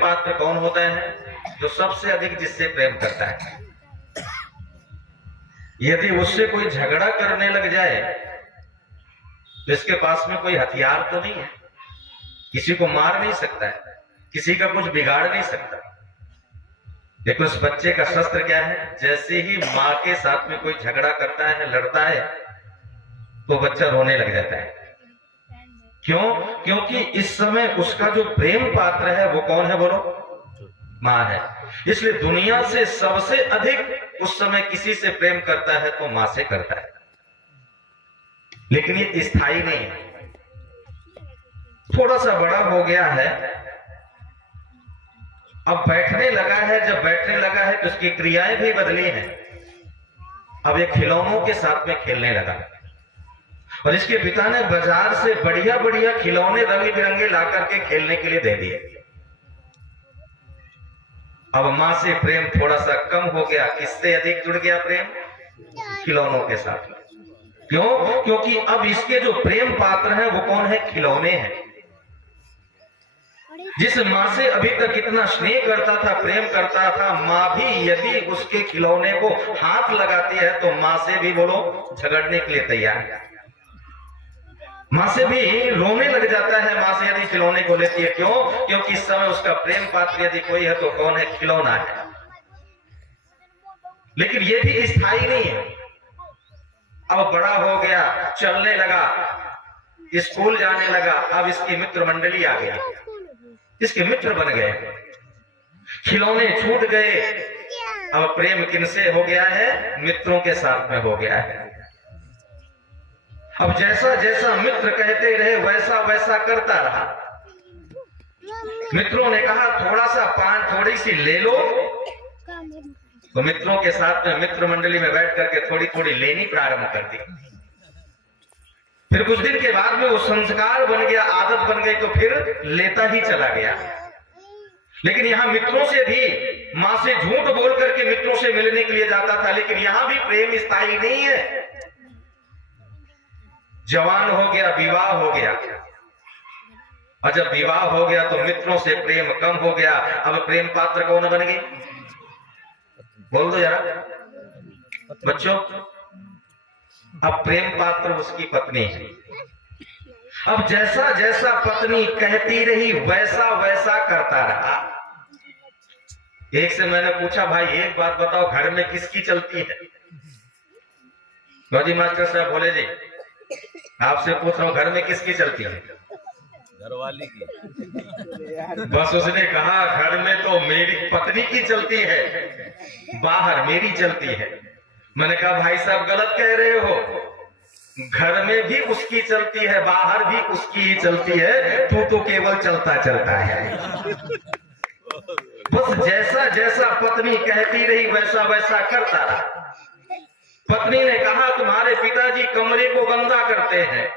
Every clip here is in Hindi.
पात्र कौन होता है? जो सबसे अधिक जिससे प्रेम करता है। यदि उससे कोई झगड़ा करने लग जाए तो इसके पास में कोई हथियार तो नहीं है, किसी को मार नहीं सकता है, किसी का कुछ बिगाड़ नहीं सकता। लेकिन उस बच्चे का शस्त्र क्या है? जैसे ही मां के साथ में कोई झगड़ा करता है, लड़ता है, तो बच्चा रोने लग जाता है। क्यों? क्योंकि इस समय उसका जो प्रेम पात्र है वो कौन है? बोलो, मां है। इसलिए दुनिया से सबसे अधिक उस समय किसी से प्रेम करता है तो मां से करता है। लेकिन ये स्थायी नहीं है। थोड़ा सा बड़ा हो गया है, अब बैठने लगा है, जब बैठने लगा है तो उसकी क्रियाएं भी बदली हैं। अब ये खिलौनों के साथ में खेलने लगा और इसके पिता ने बाजार से बढ़िया बढ़िया खिलौने रंग बिरंगे ला करके खेलने के लिए दे दिए। अब मां से प्रेम थोड़ा सा कम हो गया, किससे अधिक जुड़ गया प्रेम? खिलौनों के साथ में। क्यों? क्योंकि अब इसके जो प्रेम पात्र हैं वो कौन है? खिलौने हैं। जिस मां से अभी तक इतना स्नेह करता था, प्रेम करता था, मां भी यदि उसके खिलौने को हाथ लगाती है तो मां से भी बोलो झगड़ने के लिए तैयार है। मां से भी रोने लग जाता है, मां से यदि खिलौने को लेती है। क्यों? क्योंकि इस समय उसका प्रेम पात्र यदि कोई है तो कौन है? खिलौना है। लेकिन ये भी स्थायी नहीं है। अब बड़ा हो गया, चलने लगा, स्कूल जाने लगा, अब इसकी मित्र मंडली आ गई, इसके मित्र बन गए, खिलौने छूट गए। अब प्रेम किनसे हो गया है? मित्रों के साथ में हो गया है। अब जैसा जैसा मित्र कहते रहे वैसा वैसा करता रहा। मित्रों ने कहा थोड़ा सा पान थोड़ी सी ले लो, तो मित्रों के साथ में मित्र मंडली में बैठ करके थोड़ी थोड़ी लेनी प्रारंभ कर दी। फिर कुछ दिन के बाद में वो संस्कार बन गया, आदत बन गई, तो फिर लेता ही चला गया। लेकिन यहां मित्रों से भी, मां से झूठ बोल करके मित्रों से मिलने के लिए जाता था। लेकिन यहां भी प्रेम स्थायी नहीं है। जवान हो गया, विवाह हो गया, और जब विवाह हो गया तो मित्रों से प्रेम कम हो गया। अब प्रेम पात्र कौन बन गई? बोल दो जरा बच्चों। अब प्रेम पात्र उसकी पत्नी है। अब जैसा जैसा पत्नी कहती रही वैसा वैसा करता रहा। एक से मैंने पूछा, भाई एक बात बताओ, घर में किसकी चलती है? गौरी मास्टर साहब बोले, जी आपसे पूछ रहा हूं, घर में किसकी चलती है? घरवाली की। बस उसने कहा घर में तो मेरी पत्नी की चलती है, बाहर मेरी चलती है। मैंने कहा भाई साहब गलत कह रहे हो, घर में भी उसकी चलती है, बाहर भी उसकी ही चलती है, तू तो केवल चलता चलता है। बस जैसा जैसा पत्नी कहती रही वैसा वैसा करता रहा। पत्नी ने कहा तुम्हारे पिताजी कमरे को गंदा करते हैं,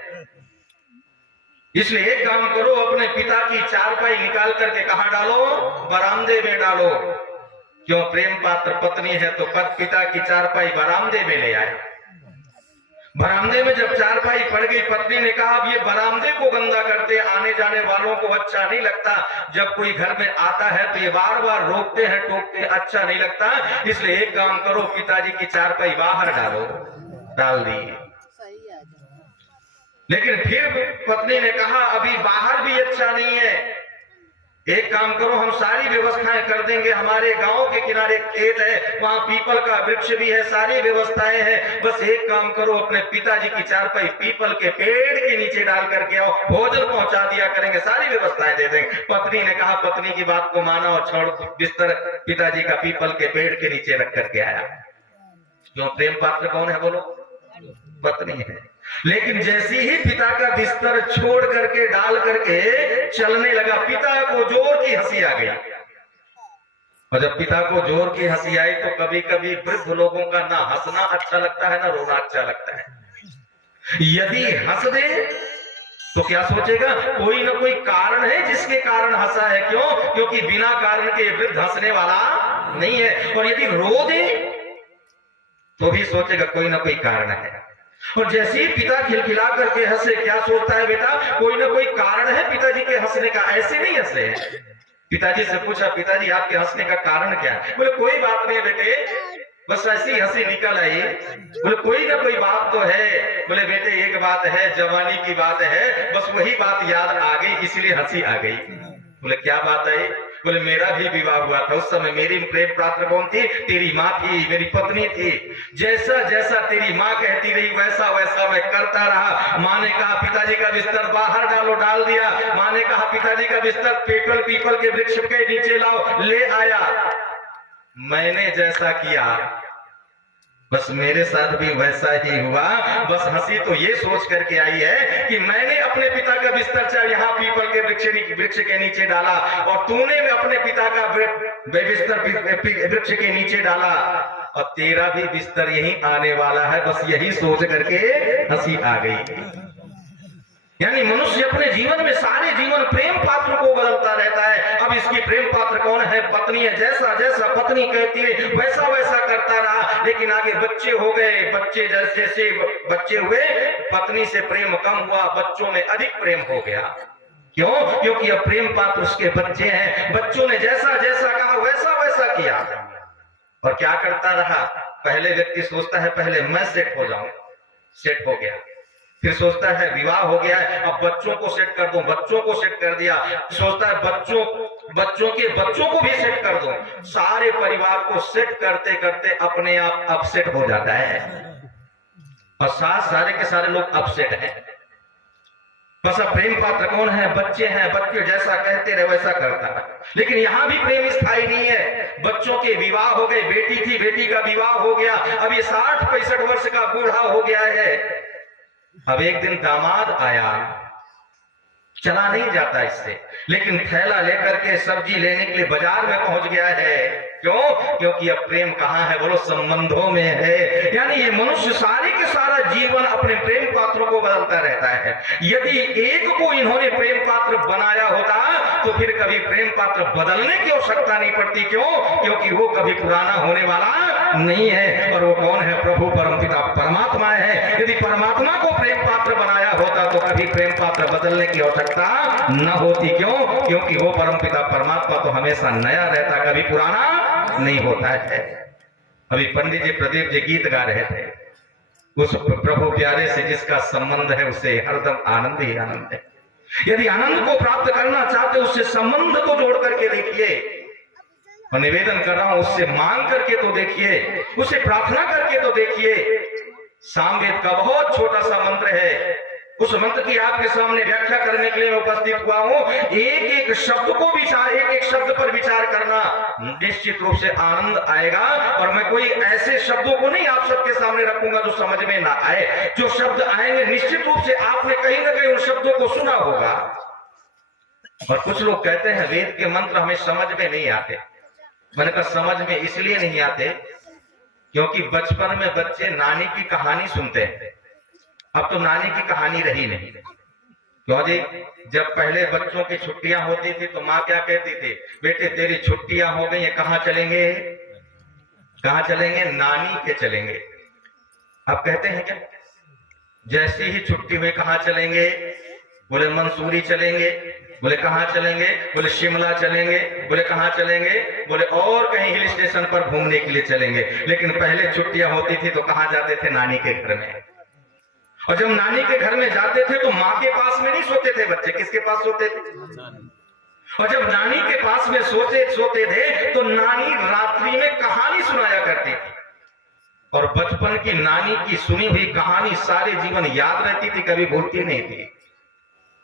इसलिए एक काम करो, अपने पिता की चारपाई निकाल करके कहां डालो? बरामदे में डालो। क्यों? प्रेम पात्र पत्नी है तो पिता की चारपाई बरामदे में ले आए। बरामदे में जब चारपाई पड़ गई, पत्नी ने कहा अब ये बरामदे को गंदा करते, आने जाने वालों को अच्छा नहीं लगता। जब कोई घर में आता है तो ये बार बार रोकते हैं, टोकते, अच्छा नहीं लगता। इसलिए एक काम करो, पिताजी की चारपाई बाहर डालो। डाल दी। लेकिन फिर पत्नी ने कहा अभी बाहर भी अच्छा नहीं है, एक काम करो, हम सारी व्यवस्थाएं कर देंगे। हमारे गांव के किनारे खेत है, वहां पीपल का वृक्ष भी है, सारी व्यवस्थाएं हैं। बस एक काम करो, अपने पिताजी की चारपाई पीपल के पेड़ के नीचे डाल करके आओ, भोजन पहुंचा दिया करेंगे, सारी व्यवस्थाएं दे देंगे। पत्नी ने कहा, पत्नी की बात को माना और छोड़ बिस्तर पिताजी का पीपल के पेड़ के नीचे रख करके आया। क्यों? प्रेम पात्र कौन है? बोलो, पत्नी है। लेकिन जैसी ही पिता का बिस्तर छोड़ करके डाल करके चलने लगा, पिता को जोर की हंसी आ गई। और जब पिता को जोर की हंसी आई तो कभी कभी वृद्ध लोगों का ना हंसना अच्छा लगता है ना रोना अच्छा लगता है। यदि हंस दे तो क्या सोचेगा? कोई ना कोई कारण है जिसके कारण हंसा है। क्यों? क्योंकि बिना कारण के वृद्ध हंसने वाला नहीं है। और यदि रो दे तो भी सोचेगा कोई ना कोई कारण है। और जैसे ही पिता खिलखिला करके हंसे, क्या सोचता है बेटा? कोई ना कोई कारण है पिताजी के हंसने का, ऐसे नहीं हंसे। पिताजी से पूछा, पिताजी आपके हंसने का कारण क्या है? बोले कोई बात नहीं बेटे, बस ऐसी हंसी निकल आई। बोले कोई ना कोई बात तो है। बोले बेटे एक बात है, जवानी की बात है, बस वही बात याद आ गई इसलिए हंसी आ गई। बोले क्या बात है? बोले मेरा भी विवाह हुआ था, उस समय मेरी प्रेम पात्र कौन थी? तेरी माँ थी, मेरी पत्नी थी। जैसा जैसा तेरी माँ कहती रही वैसा वैसा मैं करता रहा। माँ ने कहा पिताजी का बिस्तर बाहर डालो, डाल दिया। माँ ने कहा पिताजी का बिस्तर पीपल के वृक्ष के नीचे लाओ, ले आया। मैंने जैसा किया बस मेरे साथ भी वैसा ही हुआ। बस हंसी तो ये सोच करके आई है कि मैंने अपने पिता का बिस्तर चाहे यहाँ पीपल के वृक्ष के नीचे डाला और तूने अपने पिता का बिस्तर वृक्ष के नीचे डाला और तेरा भी बिस्तर यही आने वाला है। बस यही सोच करके हंसी आ गई। यानी मनुष्य अपने जीवन में सारे जीवन प्रेम पात्र को बदलता रहता है। अब इसकी प्रेम पात्र कौन है? पत्नी है। जैसा जैसा पत्नी कहती है वैसा वैसा करता रहा, लेकिन आगे बच्चे हो गए। बच्चे जैसे बच्चे हुए, पत्नी से प्रेम कम हुआ, बच्चों में अधिक प्रेम हो गया। क्यों? क्योंकि अब प्रेम पात्र उसके बच्चे हैं। बच्चों ने जैसा जैसा कहा वैसा वैसा किया। और क्या करता रहा? पहले व्यक्ति सोचता है पहले मैं सेट हो जाऊं, सेट हो गया। फिर सोचता है विवाह हो गया है, अब बच्चों को सेट कर दूं, बच्चों को सेट कर दिया। सोचता है बच्चों के बच्चों को भी सेट कर दूं। सारे परिवार को सेट करते करते अपने आप अपसेट हो जाता है और सारे के सारे लोग अपसेट हैं। बस अब प्रेम पात्र कौन है? बच्चे हैं। बच्चे जैसा कहते रहे वैसा करता है। लेकिन यहां भी प्रेम स्थायी नहीं है। बच्चों के विवाह हो गए, बेटी थी, बेटी का विवाह हो गया, अब ये 60-65 वर्ष का बूढ़ा हो गया है। अब एक दिन दामाद आया, चला नहीं जाता इससे, लेकिन थैला लेकर के सब्जी लेने के लिए बाजार में पहुंच गया है। क्यों? क्योंकि अब प्रेम कहां है? बोलो संबंधों में है। यानी ये मनुष्य सारे के सारा जीवन अपने प्रेम पात्रों को बदलता रहता है। यदि एक को इन्होंने प्रेम पात्र बनाया होता तो फिर कभी प्रेम पात्र बदलने की आवश्यकता नहीं पड़ती। क्यों? क्योंकि वो कभी पुराना होने वाला नहीं है। और वो कौन है? प्रभु परमपिता परमात्मा है। यदि परमात्मा को प्रेम पात्र बनाया होता तो कभी प्रेम पात्र बदलने की आवश्यकता न होती। क्यों? क्योंकि वो परमपिता परमात्मा तो हमेशा नया रहता, कभी पुराना नहीं होता है। अभी पंडित जी प्रदीप जी गीत गा रहे थे, उस प्रभु प्यारे से जिसका संबंध है उसे हरदम आनंद ही आनंद है। यदि आनंद को प्राप्त करना चाहते उससे संबंध को जोड़ करके देखिए। और निवेदन कर रहा हूं उससे मांग करके तो देखिए, उससे प्रार्थना करके तो देखिए। सामवेद का बहुत छोटा सा मंत्र है, उस मंत्र की आपके सामने व्याख्या करने के लिए मैं उपस्थित हुआ हूं। एक एक शब्द को विचार, एक एक शब्द पर विचार करना, निश्चित रूप से आनंद आएगा। और मैं कोई ऐसे शब्दों को नहीं आप सबके सामने रखूंगा जो समझ में ना आए। जो शब्द आएंगे निश्चित रूप से आपने कहीं ना कहीं उन शब्दों को सुना होगा। और कुछ लोग कहते हैं वेद के मंत्र हमें समझ में नहीं आते। मैंने कहा समझ में इसलिए नहीं आते क्योंकि बचपन में बच्चे नानी की कहानी सुनते हैं, अब तो नानी की कहानी रही नहीं। क्यों जी? जब पहले बच्चों की छुट्टियां होती थी तो माँ क्या कहती थी? बेटे तेरी छुट्टियां हो गई हैं, कहां चलेंगे? कहां चलेंगे? नानी के चलेंगे। अब कहते हैं क्या? जैसी ही छुट्टी हुई कहां चलेंगे? बोले मंसूरी चलेंगे। बोले कहां चलेंगे? बोले शिमला चलेंगे। बोले कहां चलेंगे? बोले और कहीं हिल स्टेशन पर घूमने के लिए चलेंगे। लेकिन पहले छुट्टियां होती थी तो कहां जाते थे? नानी के घर में। और जब नानी के घर में जाते थे तो माँ के पास में नहीं सोते थे बच्चे, किसके पास सोते थे? और जब नानी के पास में सोते थे तो नानी रात्रि में कहानी सुनाया करती थी। और बचपन की नानी की सुनी हुई कहानी सारे जीवन याद रहती थी, कभी भूलती नहीं थी।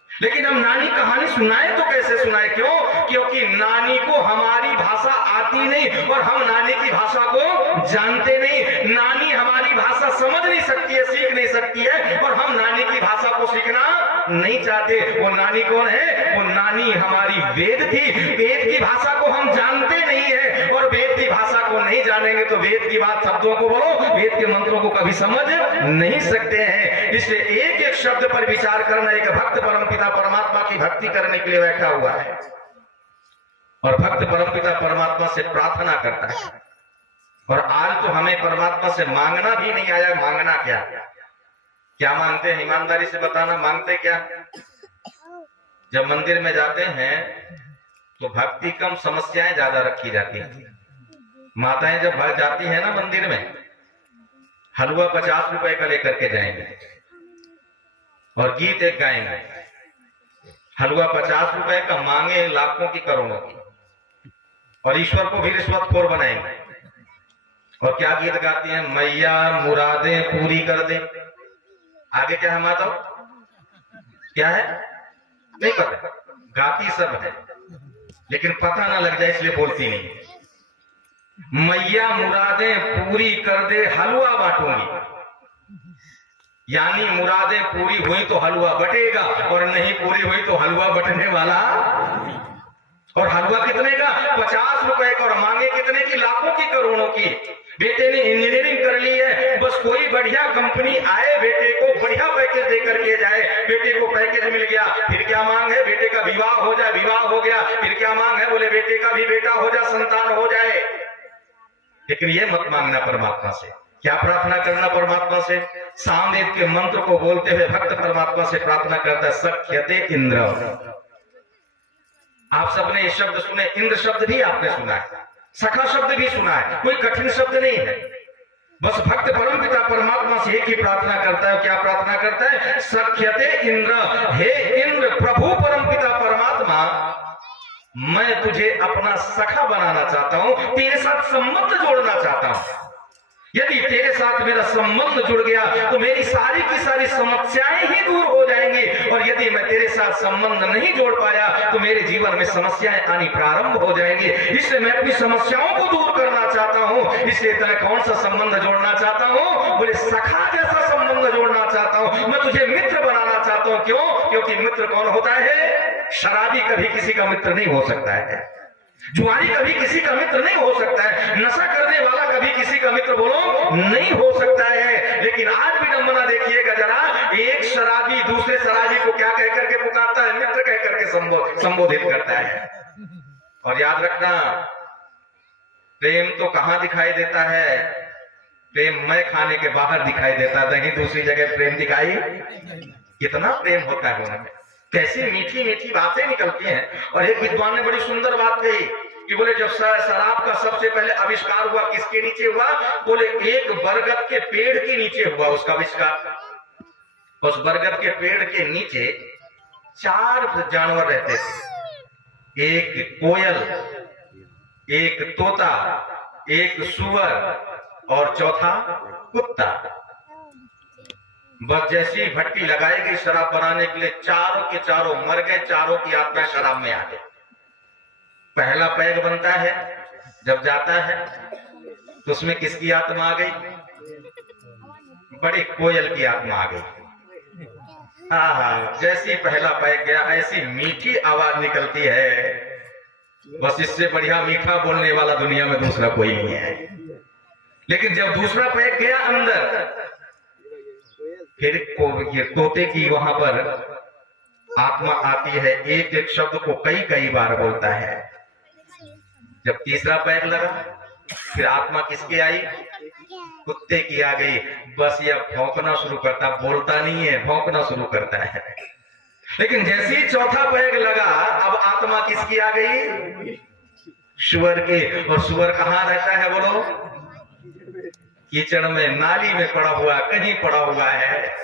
लेकिन हम नानी कहानी सुनाए तो कैसे सुनाए? क्यों? क्योंकि नानी को हमारी भाषा आती नहीं और हम नानी की भाषा को जानते नहीं। नानी हमारी भाषा समझ नहीं सकती है, सीख नहीं सकती है, और हम नानी की भाषा को सीखना नहीं चाहते। वो नानी कौन है? वो नानी हमारी वेद थी। वेद की भाषा को हम जानते नहीं है, और वेद की भाषा को नहीं जानेंगे तो वेद की बात शब्दों को बोलो, वेद के मंत्रों को कभी समझ नहीं सकते हैं। इसलिए एक एक शब्द पर विचार करना एक भक्त परमपिता परमात्मा की भक्ति करने के लिए बैठा हुआ है। और भक्त परमपिता परमात्मा से प्रार्थना करता है। और आज तो हमें परमात्मा से मांगना भी नहीं आया। मांगना क्या? क्या मांगते हैं? ईमानदारी से बताना, मांगते क्या? जब मंदिर में जाते हैं तो भक्ति कम, समस्याएं ज्यादा रखी जाती हैं। माताएं जब भर जाती है ना मंदिर में, हलवा 50 रुपए का लेकर के जाएंगे और गीत एक गाएंगे। हलवा 50 रुपए का, मांगे लाखों की करोड़ों की, और ईश्वर को भी रिश्वतखोर बनाएंगे। और क्या गीत गाती हैं? मैया मुरादें पूरी कर दे। आगे क्या है माता? क्या है नहीं पता, गाती सब है लेकिन पता ना लग जाए इसलिए बोलती नहीं। मैया मुरादें पूरी कर दे, हलवा बांटूंगी। यानी मुरादें पूरी हुई तो हलवा बटेगा, और नहीं पूरी हुई तो हलवा बटने वाला। और हलवा कितने का? 50 रुपए का, और मांगे कितने की? लाखों की, करोड़ों की। बेटे ने इंजीनियरिंग कर ली है, बस कोई बढ़िया कंपनी आए, बेटे को बढ़िया पैकेज दे करके जाए। बेटे को पैकेज मिल गया, फिर क्या मांग है? बेटे का विवाह हो जाए, विवाह हो गया, फिर क्या मांग है? बोले बेटे का भी बेटा हो जाए, संतान हो जाए। लेकिन ये मत मांगना परमात्मा से। क्या प्रार्थना करना परमात्मा से? सामवेद के मंत्र को बोलते हुए भक्त परमात्मा से प्रार्थना करता है, सख्यते इंद्र। आप सबने ये शब्द सुने, इंद्र शब्द भी आपने सुना है, सखा शब्द भी सुना है, कोई कठिन शब्द नहीं है। बस भक्त परमपिता परमात्मा से एक ही प्रार्थना करता है। क्या प्रार्थना करता है? सख्यते इंद्र, हे इंद्र प्रभु परमपिता परमात्मा, मैं तुझे अपना सखा बनाना चाहता हूं, तेरे साथ संबंध जोड़ना चाहता हूं। यदि तेरे साथ मेरा संबंध जुड़ गया तो मेरी सारी की सारी समस्याएं ही दूर हो जाएंगी, और यदि मैं तेरे साथ संबंध नहीं जोड़ पाया तो मेरे जीवन में समस्याएं आनी प्रारंभ हो जाएंगी। इसलिए मैं अपनी समस्याओं को दूर करना चाहता हूं। इसलिए मैं कौन सा संबंध जोड़ना चाहता हूं? बोले सखा जैसा संबंध जोड़ना चाहता हूं। मैं तुझे मित्र बनाना चाहता हूं। क्यों? क्योंकि मित्र कौन होता है? शराबी कभी किसी का मित्र नहीं हो सकता है, जुआरी कभी किसी का मित्र नहीं हो सकता है, नशा करने वाला कभी किसी का मित्र बोलो नहीं हो सकता है। लेकिन आज विडंबना देखिएगा जरा, एक शराबी दूसरे शराबी को क्या कह करके पुकारता है? मित्र कह करके संबोधित करता है। और याद रखना, प्रेम तो कहां दिखाई देता है? प्रेम मैं खाने के बाहर दिखाई देता है, कहीं दूसरी जगह प्रेम दिखाई। कितना प्रेम होता है उनमें, कैसी मीठी मीठी बातें निकलती हैं। और एक विद्वान ने बड़ी सुंदर बात कही कि बोले जब शराब का सबसे पहले आविष्कार हुआ, किसके नीचे हुआ? बोले एक बरगद के पेड़ के नीचे हुआ उसका आविष्कार। उस बरगद के पेड़ के नीचे 4 जानवर रहते थे, एक कोयल, एक तोता, एक सुअर और चौथा कुत्ता। बस जैसी भट्टी लगाई गई शराब बनाने के लिए, चारों के चारों मर गए, चारों की आत्मा शराब में आ गई। पहला पैग बनता है, जब जाता है तो उसमें किसकी आत्मा आ गई? बड़ी कोयल की आत्मा आ गई। हाँ, जैसी पहला पैग गया ऐसी मीठी आवाज निकलती है, बस इससे बढ़िया मीठा बोलने वाला दुनिया में दूसरा कोई नहीं है। लेकिन जब दूसरा पैग गया अंदर, फिर ये तोते की वहां पर आत्मा आती है, एक एक शब्द को कई कई बार बोलता है। जब तीसरा पैर लगा, फिर आत्मा किसकी आई? कुत्ते की आ गई। बस ये भौंकना शुरू करता, बोलता नहीं है, भौंकना शुरू करता है। लेकिन जैसे ही चौथा पैग लगा, अब आत्मा किसकी आ गई? सुअर की। और सुअर कहाँ रहता है बोलो? कीचड़ में, नाली में पड़ा हुआ, कहीं पड़ा हुआ है।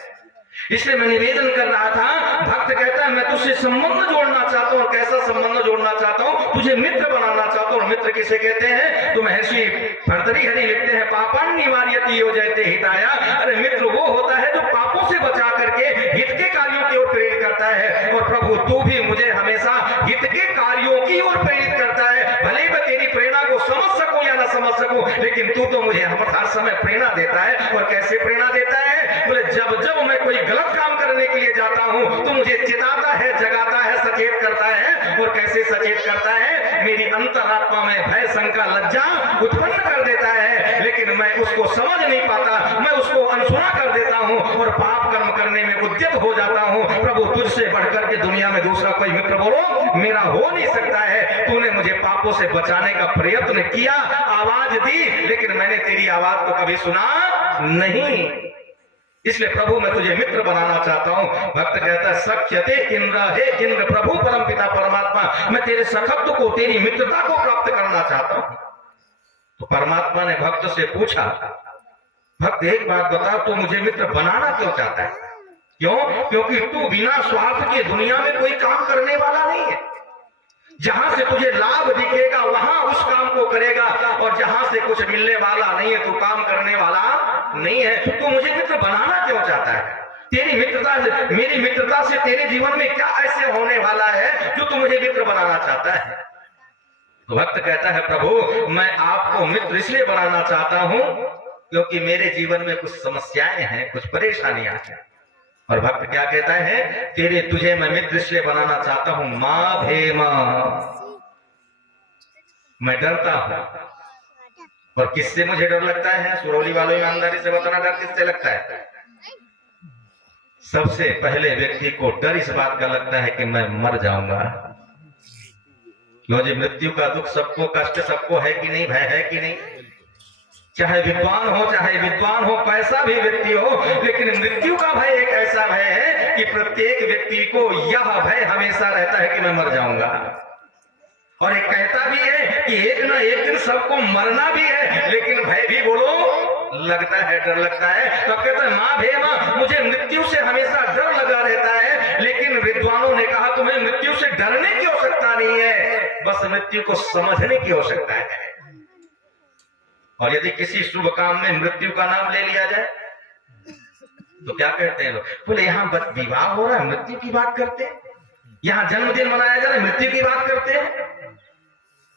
इसलिए मैं निवेदन कर रहा था, भक्त कहता है मैं तुझसे संबंध जोड़ना चाहता हूँ। और कैसा संबंध जोड़ना चाहता हूँ? तुझे मित्र बनाना चाहता हूँ। मित्र किसे कहते हैं? तो महर्षि भर्तृहरि लिखते हैं, पापान निवार्यति योजयते हिताया। अरे मित्र वो होता है जो पापों से बचा करके हित के कार्यों की ओर प्रेरित करता है। और प्रभु तू भी मुझे हमेशा हित के कार्यों की ओर प्रेरित करता है। भले मैं तेरी प्रेरणा को समझ सकूं या ना समझ सकूं, लेकिन तू तो मुझे हर समय प्रेरणा देता है। और कैसे प्रेरणा देता है? बोले जब जब मैं कोई गलत काम करने के लिए जाता हूं तो मुझे चिताता है, जगाता है, सचेत करता है। और कैसे सचेत करता है? मेरी अंतरात्मा में भय, शंका, लज्जा उत्पन्न कर देता है, लेकिन मैं उसको समझ नहीं पाता, मैं उसको अनसुना कर देता हूं और पाप कर्म करने में उद्यत हो जाता हूं। प्रभु तुझसे बढ़कर के दुनिया में दूसरा कोई मित्र बोलो मेरा हो नहीं सकता है। तूने मुझे पापों से बचाने का प्रयत्न किया, आवाज दी, लेकिन मैंने तेरी आवाज को कभी सुना नहीं। इसलिए प्रभु मैं तुझे मित्र बनाना चाहता हूं। भक्त कहता है सख्यते इंद्र, हे इंद्र प्रभु परम पिता परमात्मा, मैं तेरे सखत्व को, तेरी मित्रता को प्राप्त करना चाहता हूं। तो परमात्मा ने भक्त से पूछा, भक्त एक बात बता, तू मुझे मित्र बनाना क्यों चाहता है? क्यों? क्योंकि तू बिना स्वार्थ के दुनिया में कोई काम करने वाला नहीं है। जहां से तुझे लाभ दिखेगा वहां उस काम को करेगा, और जहां से कुछ मिलने वाला नहीं है, तू काम करने वाला नहीं है। तू मुझे मित्र बनाना क्यों चाहता है? तेरी मित्रता, मेरी मित्रता से तेरे जीवन में क्या ऐसे होने वाला है जो तू मुझे मित्र बनाना चाहता है? तो भक्त कहता है प्रभु मैं आपको मित्र इसलिए बनाना चाहता हूं क्योंकि मेरे जीवन में कुछ समस्याएं हैं, कुछ परेशानियां हैं। और भक्त क्या कहता है, तुझे मैं मित्र इसलिए बनाना चाहता हूं, मां भेमा, मैं डरता हूं। और किससे मुझे डर लगता है? सुरौली वालों, ईमानदारी से बताना, डर किससे लगता है? सबसे पहले व्यक्ति को डर इस बात का लगता है कि मैं मर जाऊंगा। क्योंकि मृत्यु का दुख सबको, कष्ट सबको है कि नहीं, भय है कि नहीं? चाहे विद्वान हो, पैसा भी व्यक्ति हो, लेकिन मृत्यु का भय एक ऐसा भय है कि प्रत्येक व्यक्ति को यह भय हमेशा रहता है कि मैं मर जाऊंगा। और एक कहता भी है कि एक ना एक दिन सबको मरना भी है, लेकिन भय भी बोलो लगता है, डर लगता है। तो कहता है मां भे मां, मुझे मृत्यु से हमेशा डर लगा रहता है। लेकिन विद्वानों ने कहा तुम्हें मृत्यु से डरने की आवश्यकता नहीं है, बस मृत्यु को समझने की आवश्यकता है। और यदि किसी शुभ काम में मृत्यु का नाम ले लिया जाए तो क्या कहते हैं लोग? बोले यहाँ विवाह हो रहा है, मृत्यु की बात करते हैं। यहाँ जन्मदिन मनाया जा रहा है, मृत्यु की बात करते हैं।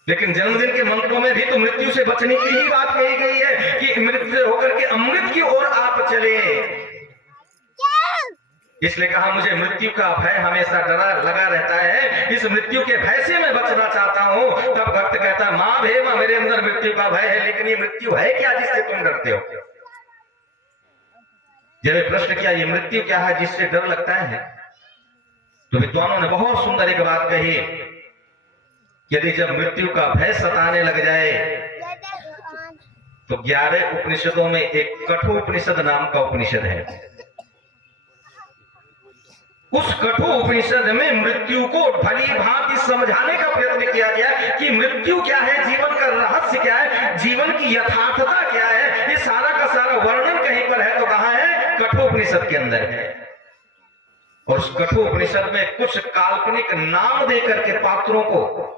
लेकिन जन्मदिन के मंत्रों में भी तो मृत्यु से बचने की ही बात कही गई है कि मृत्यु होकर के अमृत की ओर आप चले। इसलिए कहा मुझे मृत्यु का भय हमेशा डरा लगा रहता है, इस मृत्यु के भय से मैं बचना चाहता हूं। तब भक्त कहता है मां भे मां, मेरे अंदर मृत्यु का भय है, लेकिन ये मृत्यु है क्या जिससे तुम डरते हो? जब प्रश्न किया ये मृत्यु क्या है जिससे डर लगता है, तो विद्वानों ने बहुत सुंदर एक बात कही, यदि जब मृत्यु का भय सताने लग जाए तो 11 उपनिषदों में एक कठोपनिषद नाम का उपनिषद है। उस कठोपनिषद में मृत्यु को भली भांति समझाने का प्रयत्न किया गया कि मृत्यु क्या है, जीवन का रहस्य क्या है, जीवन की यथार्थता क्या है। ये सारा का सारा वर्णन कहीं पर है तो कहां है? कठोपनिषद के अंदर है। और उस कठोपनिषद में कुछ काल्पनिक नाम देकर के पात्रों को,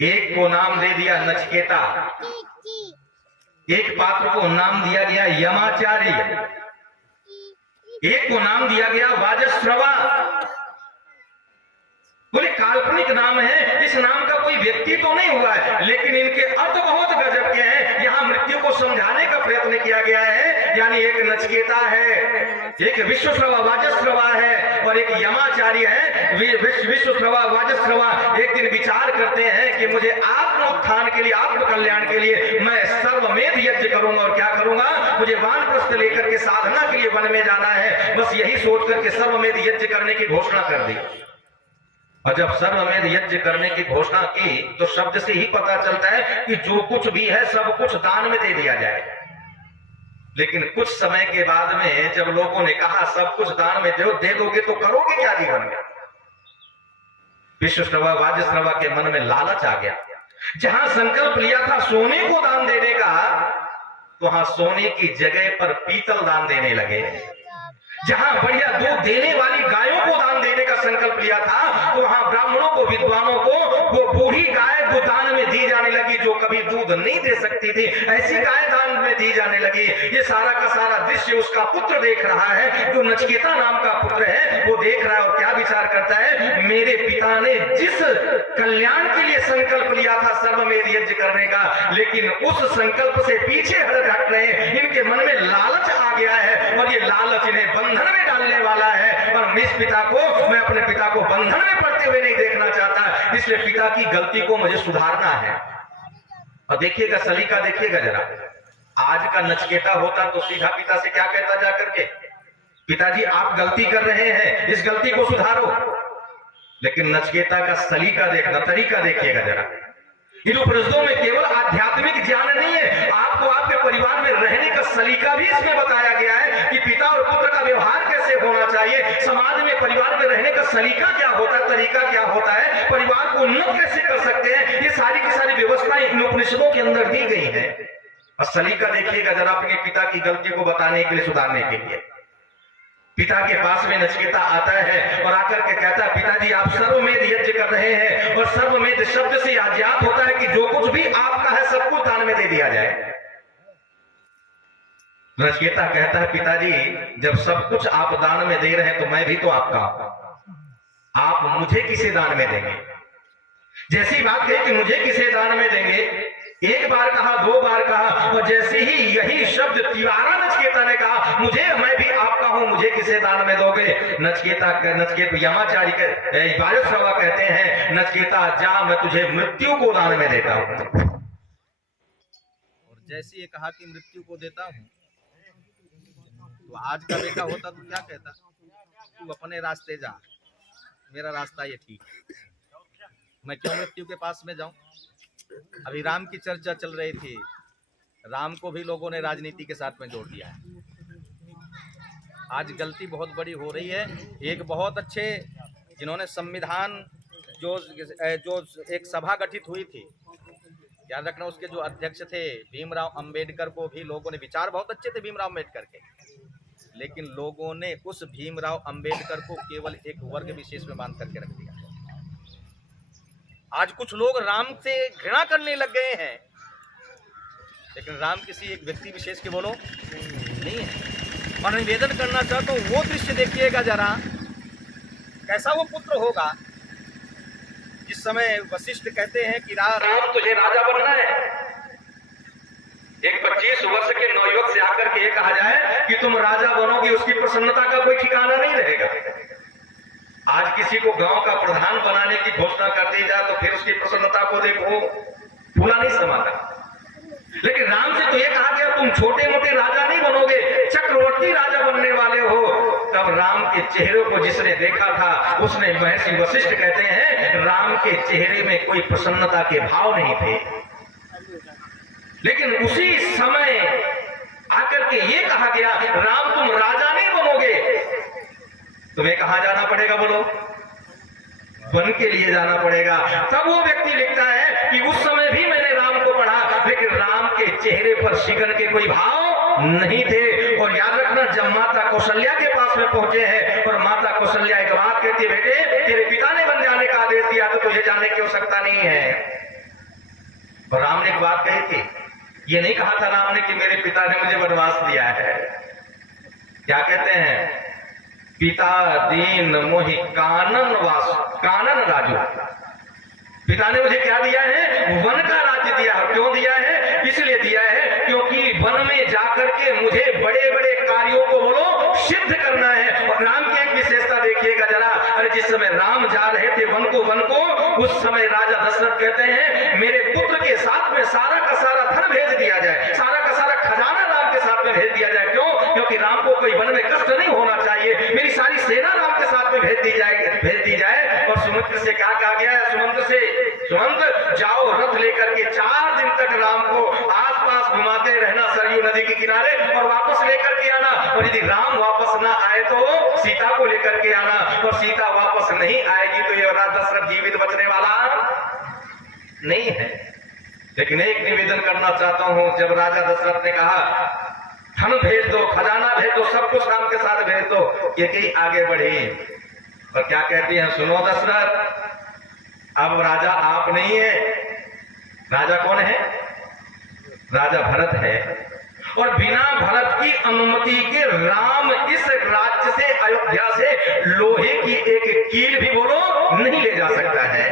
एक को नाम दे दिया नचिकेता, एक पात्र को नाम दिया गया यमाचार्य, एक को नाम दिया गया वाजश्रवा। बोले काल्पनिक नाम है, इस नाम का कोई व्यक्ति तो नहीं हुआ है, लेकिन इनके अर्थ बहुत गजब के हैं। यहाँ मृत्यु को समझाने का प्रयत्न किया गया है। यानी एक नचिकेता है, एक विश्वश्रवा वाजश्रवा है, और एक यमाचार्य है। विश्वश्रवा वाजश्रवा एक दिन विचार करते हैं कि मुझे आत्मोत्थान के लिए, आत्म कल्याण के लिए मैं सर्वमेध यज्ञ करूंगा। और क्या करूंगा? मुझे वानप्रस्थ लेकर के साधना के लिए वन में जाना है। बस यही सोच करके सर्वमेध यज्ञ करने की घोषणा कर दी। और जब सर्वमेध यज्ञ करने की घोषणा की तो शब्द से ही पता चलता है कि जो कुछ भी है सब कुछ दान में दे दिया जाए। लेकिन कुछ समय के बाद में जब लोगों ने कहा सब कुछ दान में दे दोगे तो करोगे क्या जीवन में? विश्वश्रवा वाजश्रवा के मन में लालच आ गया। जहां संकल्प लिया था सोने को दान देने का, तो वहां सोने की जगह पर पीतल दान देने लगे। जहां बढ़िया दूध देने वाली गायों को दान देने का संकल्प लिया था, तो वहां ब्राह्मणों को, विद्वानों को वो बूढ़ी गाय दूध दान में दी जाने लगी जो कभी दूध नहीं दे सकती थी, ऐसी गाय दान में दी जाने लगी। ये सारा का सारा दृश्य उसका पुत्र देख रहा है, जो नचिकेता नाम का पुत्र है, वो देख रहा है और क्या विचार करता है, मेरे पिता ने जिस कल्याण के लिए संकल्प लिया था सर्वमेध यज्ञ करने का, लेकिन उस संकल्प से पीछे हट रहे हैं, इनके मन में लालच आ गया है और ये लालच इन्हें बंधन में डालने वाला है। और इस पिता को, मैं अपने पिता को बंधन में पड़ते हुए नहीं देखना चाहता, इसलिए पिता की गलती को मुझे सुधारना है। और देखिएगा सलीका, देखिएगा जरा, आज का नचिकेता होता तो सीधा पिता से क्या कहता जाकर के, पिताजी आप गलती कर रहे हैं, इस गलती को सुधारो। लेकिन नचिकेता का सलीका देखना, तरीका देखिएगा जरा। इन उपनिषदों में केवल आध्यात्मिक ज्ञान नहीं है, आपको आपके परिवार में रहने का सलीका भी इसमें बताया गया है कि पिता और पुत्र का व्यवहार कैसे होना चाहिए, समाज में परिवार में रहने का सलीका क्या होता है, तरीका क्या होता है, परिवार को उन्नत कैसे कर सकते हैं, ये सारी की सारी व्यवस्थाएं इन उपनिषदों के अंदर दी गई है। और सलीका देखिएगा जरा अपने पिता की गलती को बताने के लिए, सुधारने के लिए। पिता के पास में नचिकेता आता है और आकर के कहता है, पिताजी आप सर्वमेध यज्ञ कर रहे हैं, और सर्वमेध शब्द से ज्ञात होता है कि जो कुछ भी आपका है सब कुछ दान में दे दिया जाए। नचिकेता कहता है, पिताजी जब सब कुछ आप दान में दे रहे हैं तो मैं भी तो आपका हूं, आप मुझे किसे दान में देंगे? जैसी बात कही कि मुझे किसे दान में देंगे, एक बार कहा, दो बार कहा, और जैसे ही यही शब्द तिवारा नचिकेता ने कहा, मुझे, मैं भी आपका हूं, मुझे किसे दान में दोगे? नचिकेता यमाचारी श्रवा कहते हैं, नचिकेता जा मैं तुझे मृत्यु को दान में देता हूं। और जैसे ये कहा कि मृत्यु को देता हूँ, तो आज का बेटा होता तो क्या कहता, तू अपने रास्ते जा, मेरा रास्ता ये ठीक है, मैं क्यों मृत्यु के पास में जाऊं? अभी राम की चर्चा चल रही थी, राम को भी लोगों ने राजनीति के साथ में जोड़ दिया है। आज गलती बहुत बड़ी हो रही है। एक बहुत अच्छे, जिन्होंने संविधान जो एक सभा गठित हुई थी, याद रखना, उसके जो अध्यक्ष थे भीमराव अंबेडकर को भी लोगों ने, विचार बहुत अच्छे थे भीमराव अंबेडकर के, लेकिन लोगों ने उस भीमराव अंबेडकर को केवल एक वर्ग विशेष में बांध करके रख दिया। आज कुछ लोग राम से घृणा करने लग गए हैं, लेकिन राम किसी एक व्यक्ति विशेष के बोलो नहीं है। और निवेदन करना चाहता हूं, वो दृश्य देखिएगा जरा, कैसा वो पुत्र होगा जिस समय वशिष्ठ कहते हैं कि राम तुझे राजा बनना है। एक 25 वर्ष के नवयुवक से आकर के ये कहा जाए कि तुम राजा बनोगे, उसकी प्रसन्नता का कोई ठिकाना नहीं रहेगा। आज किसी को गांव का प्रधान बनाने की घोषणा कर दी जाए तो फिर उसकी प्रसन्नता को देखो, फूला नहीं समाता। लेकिन राम से तो ये कहा गया तुम छोटे मोटे राजा नहीं बनोगे, चक्रवर्ती राजा बनने वाले हो। तब राम के चेहरे को जिसने देखा था उसने, महर्षि वशिष्ठ कहते हैं, राम के चेहरे में कोई प्रसन्नता के भाव नहीं थे। लेकिन उसी समय आकर के ये कहा गया, राम तुम राजा नहीं बनोगे, तुम्हें कहां जाना पड़ेगा बोलो? वन के लिए जाना पड़ेगा। तब वो व्यक्ति लिखता है कि उस समय भी मैंने राम को पढ़ा, लेकिन राम के चेहरे पर शिकन के कोई भाव नहीं थे। और याद रखना, जब माता कौशल्या के पास में पहुंचे हैं और माता कौशल्या एक बात कहती है, बेटे तेरे पिता ने वन जाने का आदेश दिया तो तुझे जाने की आवश्यकता नहीं है। और राम ने एक बात कही थी, ये नहीं कहा था राम ने कि मेरे पिता ने मुझे वनवास दिया है। क्या कहते हैं, पिता दीन मोहि कानन वास, कानन राजू, पिता ने मुझे क्या दिया है? वन का राज्य दिया है। क्यों दिया है? इसलिए दिया है क्योंकि वन में जाकर के मुझे बड़े बड़े कार्यों को बोलो सिद्ध करना है। और राम की एक विशेषता देखिएगा जरा, अरे जिस समय राम जा रहे थे वन को उस समय राजा दशरथ कहते हैं, मेरे पुत्र के साथ में सारा का सारा धन भेज दिया जाए, सारा का सारा खजाना राम के साथ में भेज दिया जाए। क्यों? क्योंकि राम को कोई वन में कष्ट नहीं होना चाहिए, मेरी सारी सेना राम के साथ में भेज दी जाए। और सुमंत्र से क्या कहा गया है? सुमंत्र जाओ रथ लेकर के 4 दिन तक राम को आसपास घुमाते रहना सरयू नदी के किनारे, और वापस लेकर के आना। और यदि राम वापस ना आए तो सीता को लेकर के आना, और सीता वापस नहीं आएगी तो ये दशरथ जीवित बचने वाला नहीं है। लेकिन एक निवेदन करना चाहता हूं, जब राजा दशरथ ने कहा धन भेज दो, खजाना भेज दो, सब कुछ राम के साथ भेज दो, ये कहीं आगे बढ़ी और क्या कहती हैं, सुनो दशरथ, अब राजा आप नहीं है, राजा कौन है? राजा भरत है। और बिना भरत की अनुमति के राम इस राज्य से, अयोध्या से लोहे की एक कील भी बोलो नहीं ले जा सकता है।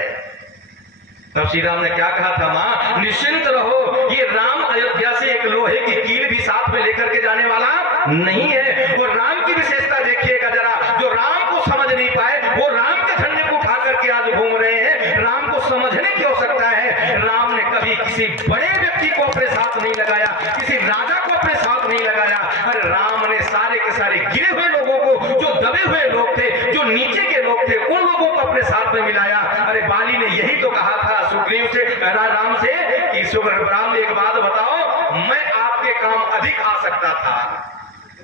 तब श्री राम ने क्या कहा था, मां निश्चिंत रहो, ये राम अयोध्या से एक लोहे की कील भी साथ में लेकर के जाने वाला नहीं है। और राम की विशेषता देखिएगा जरा, जो राम को समझ नहीं पाए वो राम के झंडे को उठा करके आज घूम रहे हैं। राम को समझने की आवश्यकता है। राम ने कभी किसी बड़े व्यक्ति को अपने साथ नहीं लगाया, किसी राजा को अपने साथ नहीं लगाया। अरे राम ने सारे के सारे गिरे हुए लोगों को, जो दबे हुए लोग थे, जो नीचे के लोग थे, उन लोगों को अपने साथ में मिलाया। अरे बाली ने यही तो कहा था सुग्रीव से, राम से कि राम एक बात बताओ, मैं आपके आपके काम अधिक आ सकता था।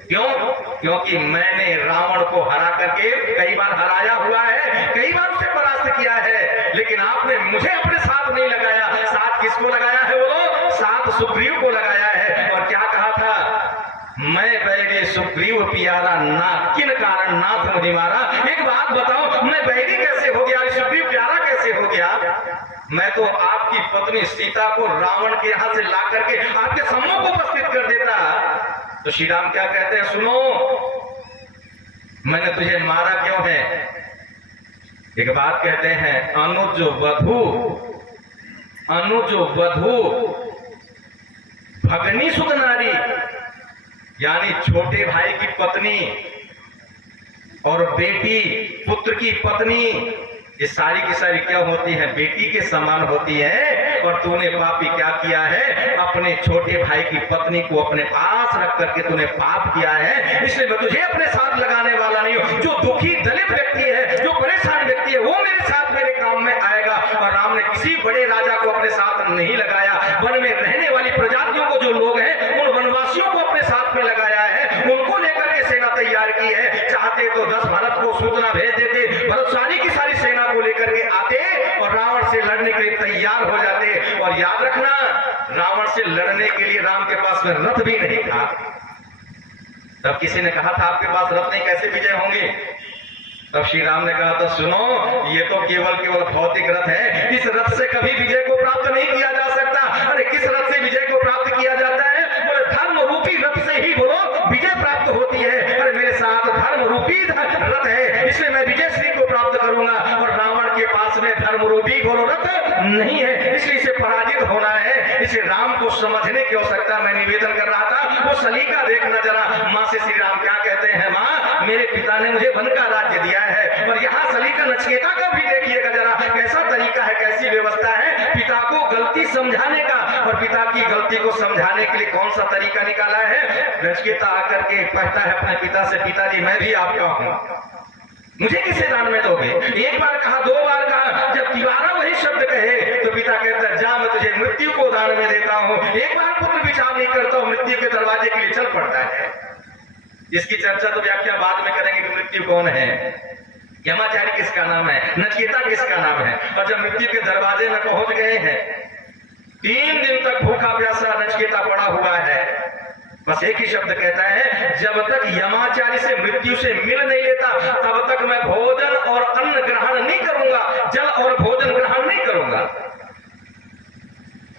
क्यों? क्योंकि मैंने रावण को हरा करके कई बार हराया हुआ है, कई बार उसे परास्त किया है, लेकिन आपने मुझे अपने साथ नहीं लगाया। साथ किसको लगाया है? बोलो, साथ सुग्रीव को लगाया है। और क्या कहा था? मैं बैरी सुग्रीव पियारा ना किन कारण नाथ मुझे मारा। एक बात बताओ, मैं बैरी कैसे हो गया, सुग्रीव प्यारा कैसे हो गया? मैं तो आपकी पत्नी सीता को रावण के यहां से ला करके आपके सम्मुख उपस्थित कर देता। तो श्री राम क्या कहते हैं? सुनो, मैंने तुझे मारा क्यों है? एक बात कहते हैं, अनुज वधू भगनी सुत नारी, यानी छोटे भाई की पत्नी और बेटी पुत्र की पत्नी, ये सारी की सारी क्या होती है? बेटी के समान होती है। और तूने पापी क्या किया है? अपने छोटे भाई की पत्नी को अपने पास रख करके तूने पाप किया है। इसलिए मैं तुझे अपने साथ लगाने वाला नहीं हूं। जो दुखी दलित व्यक्ति है, जो परेशान व्यक्ति है, वो मेरे साथ मेरे काम में आएगा। और राम ने किसी बड़े राजा को अपने साथ नहीं लगाया, वन में रहने वाली प्रजातियों को, जो लोग हैं, उन वनवासियों को अपने साथ में लगाया है, उनको लेकर के सेना तैयार की है। चाहते तो 10 भारत को सूचना भेज देते, भरत सारी की सारी सेना को लेकर के आते और रावण से लड़ने के लिए तैयार हो जाते। और याद रखना, रावण से लड़ने के लिए राम के पास में रथ भी नहीं था। तब किसी ने कहा था आपके पास रथ नहीं, कैसे विजय होंगे? तब श्री राम ने कहा था, सुनो, ये तो केवल भौतिक रथ है, इस रथ से कभी विजय को प्राप्त नहीं किया जा सकता। अरे किस रथ से विजय को प्राप्त किया जाता है? बोले धर्म रूपी रथ से ही बोलो विजय प्राप्त होती है। अरे मेरे साथ धर्म रूपी रथ है, इसलिए मैं विजय श्री को प्राप्त करूंगा। और रावण के पास में धर्म रूपी बोलो रथ नहीं है, इसलिए इसे पराजित होना है। इसे राम को समझने की आवश्यकता मैं निवेदन कर रहा था। वो सलीका देखना जरा। माँ से श्री राम क्या कहते हैं? माँ, मेरे पिता ने मुझे वन का राज्य दिया है। और यहाँ सलीका नचिकेता का भी देखिएगा जरा, कैसा तरीका है, कैसी व्यवस्था है पिता को गलती समझाने का। और पिता की गलती को समझाने के लिए कौन सा तरीका निकाला है? नचिकेता आकर के कहता है अपने पिता से, पिताजी मैं भी आपका हूँ, मुझे किसे दान में दोगे? एक बार कहा, 2 बार कहा, जब तिवारा वही शब्द कहे तो पिता कहता है, जा मैं तुझे मृत्यु को दान में देता हूँ। एक बार पुत्र विचार नहीं करता हूँ, मृत्यु के दरवाजे के लिए चल पड़ता है। इसकी चर्चा तो व्याख्या बाद में करेंगे कि मृत्यु कौन है, यमाचारी किसका नाम है, नचिकेता किसका नाम है। और जब मृत्यु के दरवाजे में पहुंच गए हैं, 3 दिन तक भूखा प्यासा नचिकेता पड़ा हुआ है। बस एक ही शब्द कहता है, जब तक यमाचारी से मृत्यु से मिल नहीं लेता तब तक मैं भोजन और अन्न ग्रहण नहीं करूंगा, जल और भोजन ग्रहण नहीं करूंगा।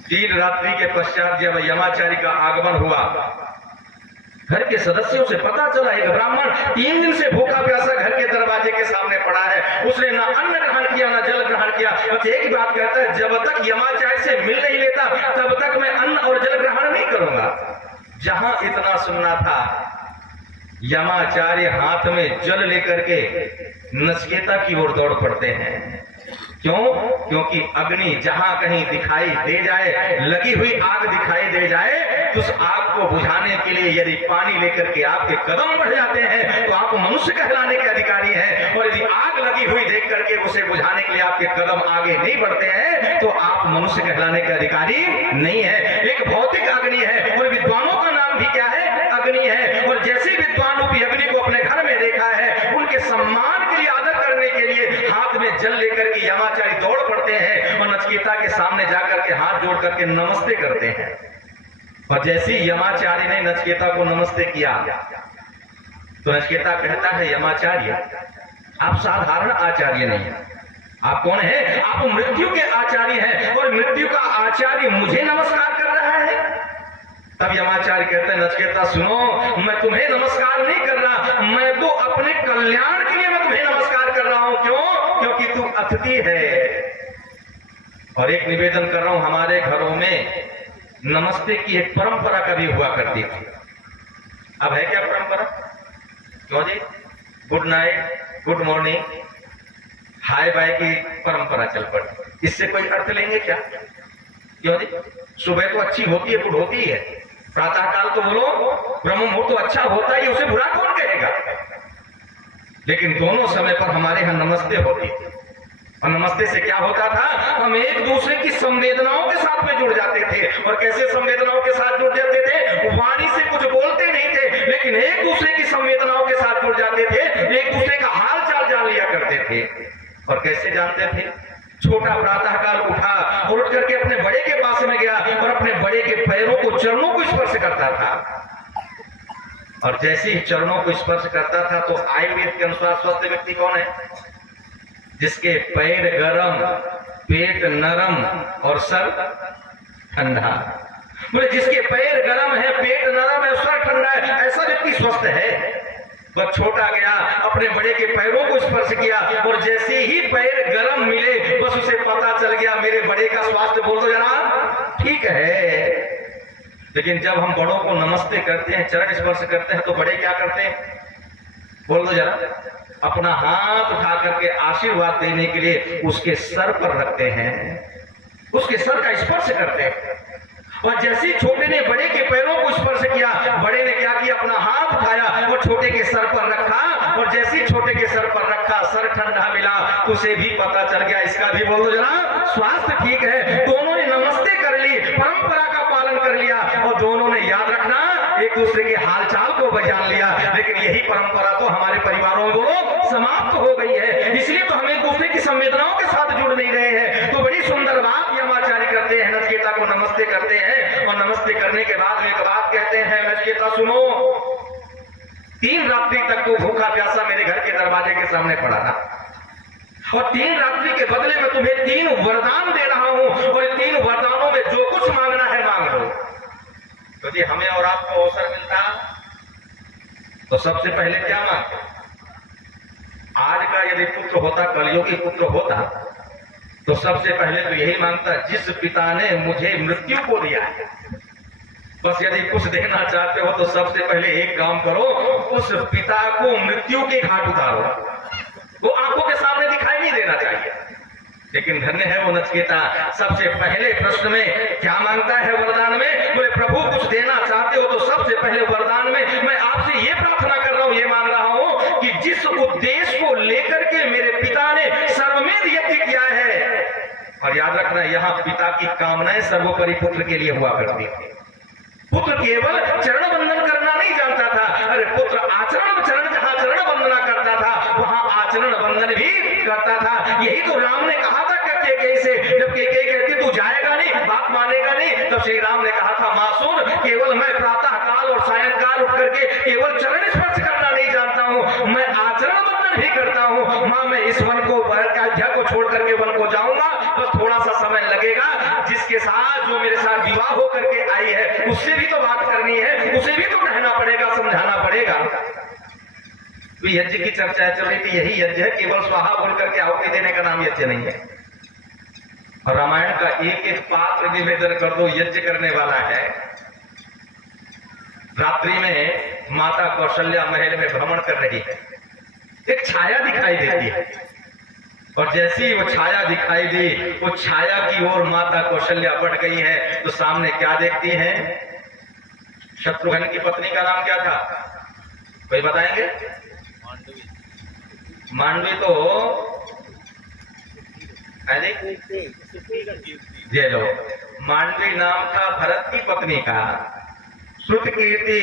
3 रात्रि के पश्चात जब यमाचारी का आगमन हुआ, घर के सदस्यों से पता चला एक ब्राह्मण 3 दिन से भूखा प्यासा घर के दरवाजे के सामने पड़ा है, उसने ना अन्न ग्रहण किया ना जल ग्रहण किया। बस एक ही बात कहता है, जब तक यमाचारी से मिल नहीं लेता तब तक मैं अन्न और जल ग्रहण नहीं करूंगा। जहां इतना सुनना था, यमाचार्य हाथ में जल लेकर के नचिकेता की ओर दौड़ पड़ते हैं। क्यों? क्योंकि अग्नि जहां कहीं दिखाई दे जाए, लगी हुई आग दिखाई दे जाए, तो उस आग को बुझाने के लिए यदि पानी लेकर के आपके कदम बढ़ जाते हैं तो आप मनुष्य कहलाने के अधिकारी हैं। और यदि आग लगी हुई देख करके उसे बुझाने के लिए आपके कदम आगे नहीं बढ़ते हैं तो आप मनुष्य कहलाने के अधिकारी नहीं है। एक भौतिक अग्नि है और विद्वानों का नाम भी क्या है? अग्नि है। और जैसे विद्वान रूपी अग्नि को अपने घर में देखा है, उनके सम्मान के लिए, आदर करने के लिए हाथ में जल लेकर के यमाचारी दौड़ पड़ते हैं और नचिकेता के सामने जाकर के हाथ जोड़ करके नमस्ते करते हैं। और जैसे यमाचार्य ने नचिकेता को नमस्ते किया तो नचिकेता कहता है, यमाचार्य आप साधारण आचार्य नहीं, आप कौन है? आप मृत्यु के आचार्य हैं और मृत्यु का आचार्य मुझे नमस्कार कर रहा है। तब यमाचार्य कहते हैं, नचिकेता सुनो, मैं तुम्हें नमस्कार नहीं कर रहा, मैं तो अपने कल्याण के लिए मैं तुम्हें नमस्कार कर रहा हूं। क्यों? क्योंकि तुम अतिथि है। और एक निवेदन कर रहा हूं, हमारे घरों में नमस्ते की एक परंपरा कभी हुआ करती थी। अब है क्या परंपरा? क्यों जी? Good night, good morning, hi bye की परंपरा चल पड़ी। इससे कोई अर्थ लेंगे क्या? क्यों जी? सुबह तो अच्छी होती है, गुड होती है, प्रातः काल तो बोलो ब्रह्म मुहूर्त तो अच्छा होता है, उसे बुरा कौन कहेगा? लेकिन दोनों समय पर हमारे यहां नमस्ते होती थी। और नमस्ते से क्या होता था? हम एक दूसरे की संवेदनाओं के साथ में जुड़ जाते थे। और कैसे संवेदनाओं के साथ जुड़ जाते थे? वाणी से कुछ बोलते नहीं थे, लेकिन एक दूसरे की संवेदनाओं के साथ जुड़ जाते थे, एक दूसरे का हाल चाल जान लिया करते थे। और कैसे जानते थे? छोटा प्रातःकाल उठा और उठ करके अपने बड़े के पास में गया और अपने बड़े के पैरों को, चरणों को स्पर्श करता था। और जैसे ही चरणों को स्पर्श करता था तो आयुर्वेद के अनुसार स्वस्थ व्यक्ति कौन है? जिसके पैर गरम, पेट नरम और सर ठंडा। बोले जिसके पैर गरम है, पेट नरम है, सर ठंडा है, ऐसा व्यक्ति स्वस्थ है। वह छोटा गया, अपने बड़े के पैरों को स्पर्श किया और जैसे ही पैर गरम मिले बस उसे पता चल गया मेरे बड़े का स्वास्थ्य, बोल दो जरा, ठीक है। लेकिन जब हम बड़ों को नमस्ते करते हैं, चरण स्पर्श करते हैं, तो बड़े क्या करते हैं? बोल दो जरा। अपना हाथ उठा करके आशीर्वाद देने के लिए उसके सर पर रखते हैं, उसके सर का स्पर्श करते हैं। और जैसे ही छोटे ने बड़े के पैरों को स्पर्श किया, बड़े ने क्या किया? अपना हाथ उठाया और छोटे के सर पर रखा, और जैसे ही छोटे के सर पर रखा, सर ठंडा मिला, तो उसे भी पता चल गया इसका भी, बोल दो जरा, स्वास्थ्य ठीक है। दोनों ने नमस्ते कर ली, परंपरा का पालन कर लिया और दोनों ने, याद रखना, एक दूसरे के हालचाल को जान लिया। लेकिन यही परंपरा तो हमारे परिवारों को समाप्त हो गई है, इसलिए तो हम एक दूसरे की संवेदनाओं के साथ जुड़ नहीं रहे हैं। तो बड़ी सुंदर बात यमाचार्य करते हैं, नचिकेता को नमस्ते करते हैं और नमस्ते करने के बाद में एक बात कहते हैं, नचिकेता सुनो, 3 रात्रि तक तो भूखा प्यासा मेरे घर के दरवाजे के सामने पड़ा था और 3 रात्रि के बदले में तुम्हें 3 वरदान दे रहा हूं और इन 3 वरदानों में जो कुछ मांगना है मांग लो। तो जी हमें और आपको अवसर मिलता तो सबसे पहले क्या मांगते? आज का यदि पुत्र होता, कलयुगी पुत्र होता, तो सबसे पहले तो यही मांगता, जिस पिता ने मुझे मृत्यु को दिया है, बस यदि कुछ देना चाहते हो तो सबसे पहले एक काम करो, उस पिता को मृत्यु के घाट उतारो। वो आंखों के सामने दिखाई नहीं देना चाहिए। लेकिन धन्य है वो नचिकेता, सबसे पहले प्रश्न में क्या मांगता है वरदान में? बोले प्रभु कुछ देना चाहते हो तो सबसे पहले वरदान में मैं आपसे ये प्रार्थना कर रहा हूं, ये मांग रहा हूं कि जिस उद्देश्य को लेकर के मेरे पिता ने सर्वमेध यज्ञ किया है, और याद रखना यहाँ पिता की कामनाएं सर्वोपरि पुत्र के लिए हुआ करती थी। पुत्र केवल चरण वंदन करना नहीं जानता था, अरे पुत्र आचरण चरण, जहां चरण वंदना करता था वहां आचरण वंदन भी करता था। यही तो राम ने कहा था कैकेयी से, जब कैकेयी कहती तू जाएगा नहीं, बात मानेगा नहीं, तब श्री राम ने कहा था मां सुन, केवल मैं प्रातः काल और सायंकाल उठ करके केवल चरण स्पर्श करना नहीं जानता हूं, मैं आचरण वंदन भी करता हूं। मां मैं इस वन को, अयोध्या को छोड़ करके वन को जाऊंगा, बस थोड़ा सा समय लगेगा, जिसके साथ जो मेरे साथ विवाह होकर के आई है उससे भी तो बात करनी है, उसे भी तो कहना पड़ेगा, समझाना पड़ेगा। तो यज्ञ की चर्चा चल रही थी, यही यज्ञ है, केवल स्वाहा बोल करके आहुति देने का नाम यज्ञ नहीं है। और रामायण का एक एक पात्र निवेदन कर दो, यज्ञ करने वाला है। रात्रि में माता कौशल्या महल में भ्रमण कर रही है, एक छाया दिखाई देती है, और जैसी ही वो छाया दिखाई दी, वो छाया की ओर माता कौशल्या बढ़ गई है, तो सामने क्या देखती है? शत्रुघ्न की पत्नी का नाम क्या था, कोई बताएंगे? मांडवी तो ये लो, मांडवी नाम था भरत की पत्नी का। श्रुतकीर्ति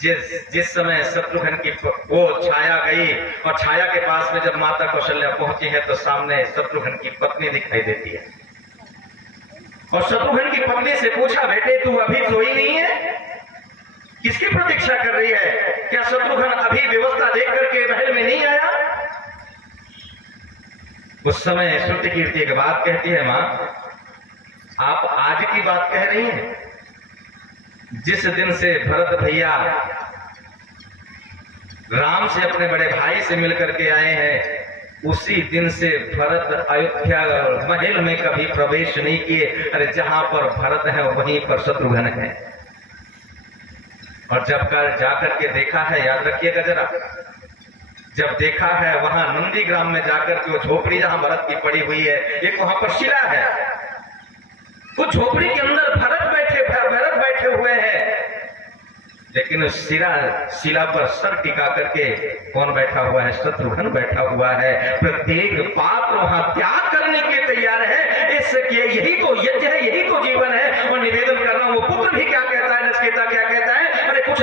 जिस समय शत्रुघ्न की वो छाया गई और छाया के पास में जब माता कौशल्या पहुंची है तो सामने शत्रुघ्न की पत्नी दिखाई देती है। और शत्रुघ्न की पत्नी से पूछा, बेटे तू अभी सोई नहीं है, किसकी प्रतीक्षा कर रही है? क्या शत्रुघ्न अभी व्यवस्था देख करके महल में नहीं आया? उस समय श्रुतकीर्ति एक बात कहती है, मां आप आज की बात कह रही हैं? जिस दिन से भरत भैया राम से, अपने बड़े भाई से मिलकर के आए हैं, उसी दिन से भरत अयोध्या महल में कभी प्रवेश नहीं किए। अरे जहां पर भरत है वहीं पर शत्रुघ्न है। और जब कल जाकर के देखा है, याद रखिएगा जरा, जब देखा है वहां नंदीग्राम में जाकर के वो झोपड़ी जहां भरत की पड़ी हुई है, एक वहां पर शिला है, उस झोपड़ी के अंदर भरत बैठे हुए हैं, लेकिन उस शिला पर सर टिका करके कौन बैठा हुआ है? शत्रुघ्न बैठा हुआ है। प्रत्येक पात्र वहां त्याग करने के तैयार है। यही तो यज्ञ है, यही तो जीवन है। और निवेदन कर रहा हूं, वो पुत्र भी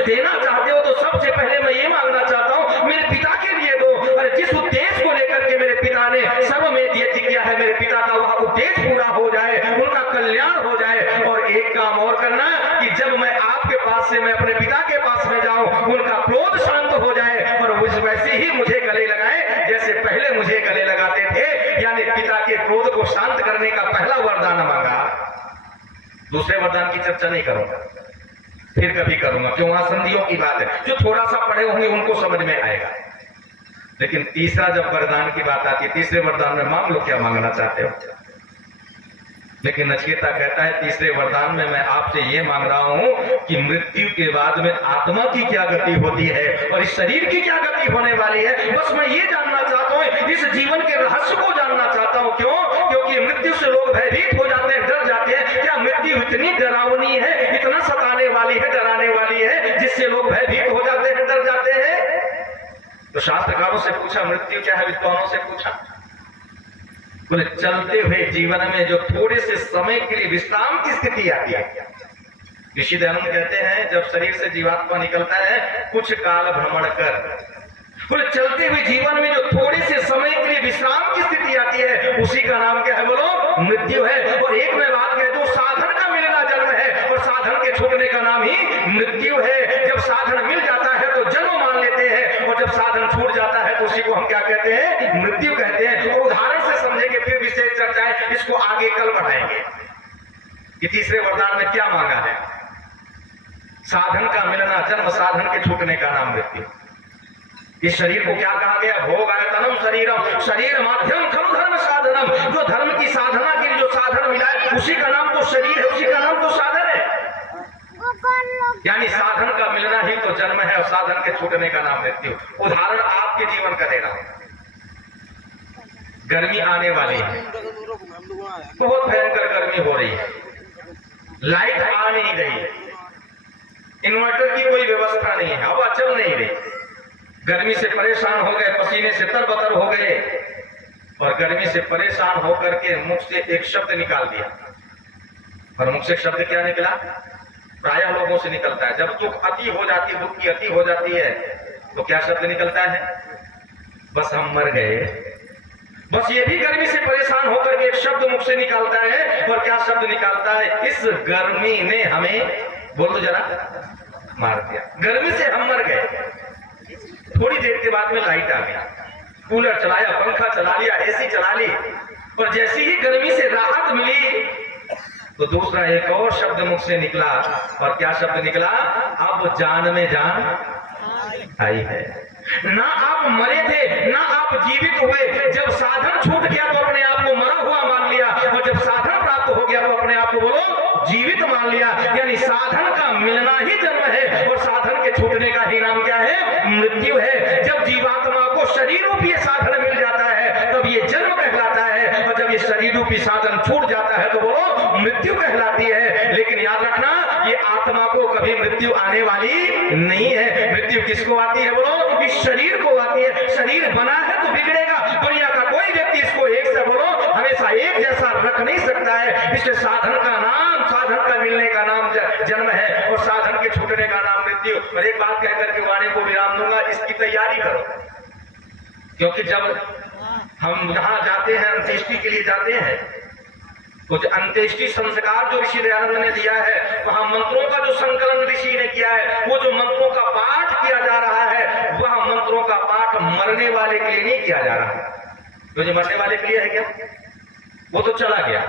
देना चाहते हो तो सबसे पहले मैं ये मांगना चाहता हूँ मेरे पिता के लिए दो। अरे जिस उद्देश्य को लेकर के मेरे पिता ने सर्व में यज्ञ किया है, मेरे पिता का वह उद्देश्य पूरा हो जाए, उनका कल्याण हो जाए। और एक काम और करना कि जब मैं आपके पास से मैं अपने पिता के पास में जाऊं, उनका क्रोध शांत हो जाए और वैसे ही मुझे गले लगाए जैसे पहले मुझे गले लगाते थे। यानी पिता के क्रोध को शांत करने का पहला वरदान मांगा। दूसरे वरदान की चर्चा नहीं करूंगा, फिर कभी करूंगा, क्यों वहां संधियों की बात है, जो थोड़ा सा पढ़े होंगे उनको समझ में आएगा। लेकिन तीसरा जब वरदान की बात आती है, तीसरे वरदान में मांग लो क्या मांगना चाहते हो। लेकिन नचिकेता कहता है तीसरे वरदान में मैं आपसे ये मांग रहा हूं कि मृत्यु के बाद में आत्मा की क्या गति होती है और इस शरीर की क्या गति होने वाली है। बस मैं ये जानना चाहता हूं, इस जीवन के रहस्य को जानना चाहता हूं। क्यों? क्योंकि मृत्यु से लोग भयभीत हो जाते हैं, डर जाते हैं। क्या मृत्यु इतनी डरावनी है, इतना सताने वाली है, डराने वाली है, जिससे लोग भयभीत हो जाते हैं, डर जाते हैं? तो शास्त्रकारों से पूछा मृत्यु क्या है, विद्वानों से पूछा। बोले चलते हुए जीवन में जो थोड़े से समय के लिए विश्राम की स्थिति आती है। ऋषि दयानंद कहते हैं जब शरीर से जीवात्मा निकलता है कुछ काल भ्रमण कर, बोले चलते हुए जीवन में जो थोड़े से समय के लिए विश्राम की स्थिति आती है उसी का नाम क्या है, बोलो मृत्यु है। और एक मैं बात कह दूं, साधन का मिलना जन्म है और साधन के छूटने का नाम ही मृत्यु है। जब साधन मिल जाता है तो जन्म मान लेते हैं और जब साधन छूट जाता है तो उसी को हम क्या कहते हैं, मृत्यु कहते हैं। तो उदाहरण से समझेंगे, फिर विशेष चर्चाएं इसको आगे कल बढ़ाएंगे कि तीसरे वरदान में क्या मांगा है। साधन का मिलना जन्म, साधन के छूटने का नाम मृत्यु। इस शरीर को क्या कहा गया, भोग आयतनम शरीरम, शरीर माध्यम खलु धर्म साधनम। जो धर्म की साधना के लिए जो साधन मिला है उसी का नाम तो शरीर है, उसी का नाम तो साधन है। यानी साधन का मिलना ही तो जन्म है और साधन के छूटने का नाम मृत्यु। उदाहरण आपके जीवन का दे रहा हूं। गर्मी आने वाली है, बहुत भयंकर गर्मी हो रही है, लाइट आ नहीं रही है, इन्वर्टर की कोई व्यवस्था नहीं है, हवा चल नहीं रही। गर्मी से परेशान हो गए, पसीने से तरबतर हो गए और गर्मी से परेशान होकर के मुख से एक शब्द निकाल दिया। और मुख से शब्द क्या निकला, प्रायः लोगों से निकलता है जब दुख अति हो जाती है, दुख की अति हो जाती है तो क्या शब्द निकलता है, बस हम मर गए। बस ये भी गर्मी से परेशान होकर के एक शब्द मुख से निकालता है। और क्या शब्द निकालता है, इस गर्मी ने हमें, बोल दो जरा, मार दिया, गर्मी से हम मर गए। थोड़ी देर के बाद में लाइट आ गया, कूलर चलाया, पंखा चला लिया, एसी चला ली और जैसी ही गर्मी से राहत मिली तो दूसरा एक और शब्द मुख से निकला। और क्या शब्द निकला, अब जान में जान आई है। ना आप मरे थे ना आप जीवित हुए। जब साधन छूट गया तो अपने आप को मरा हुआ मान लिया और जब साधन प्राप्त हो गया तो अपने आप को बोलो जीवित मान लिया। यानी साधन का मिलना ही जन्म है और साधन के छूटने का ही नाम क्या है, मृत्यु है। जब जीवात्मा को शरीर रूपी साधन मिल जाता है तब ये जन्म कहलाता है और जब ये शरीर रूपी साधन छूट जाता है तो बोलो मृत्यु कहलाती है। लेकिन याद रखना ये आत्मा को कभी मृत्यु आने वाली नहीं है। मृत्यु किसको आती है, बोलो इस शरीर को आती है। शरीर बना है तो बिगड़ेगा, दुनिया का कोई व्यक्ति इसको एक से बोलो हमेशा एक जैसा रख नहीं सकता है। इसलिए साधन का नाम, साधन का मिलने का नाम जन्म है और साधन के छूटने का नाम मृत्यु। और एक बात कहकर के वाणी को विराम दूंगा, इसकी तैयारी करो, क्योंकि जब हम जहां जाते हैं अंत्येष्टि के लिए जाते हैं कुछ अंत्येष्टि संस्कार जो ऋषि दयानंद ने दिया है, वहां मंत्रों का जो संकलन ऋषि ने किया है, वो जो मंत्रों का पाठ किया जा रहा है वह मंत्रों का पाठ मरने वाले के लिए नहीं किया जा रहा है। तो जो मरने वाले के लिए है क्या, वो तो चला गया।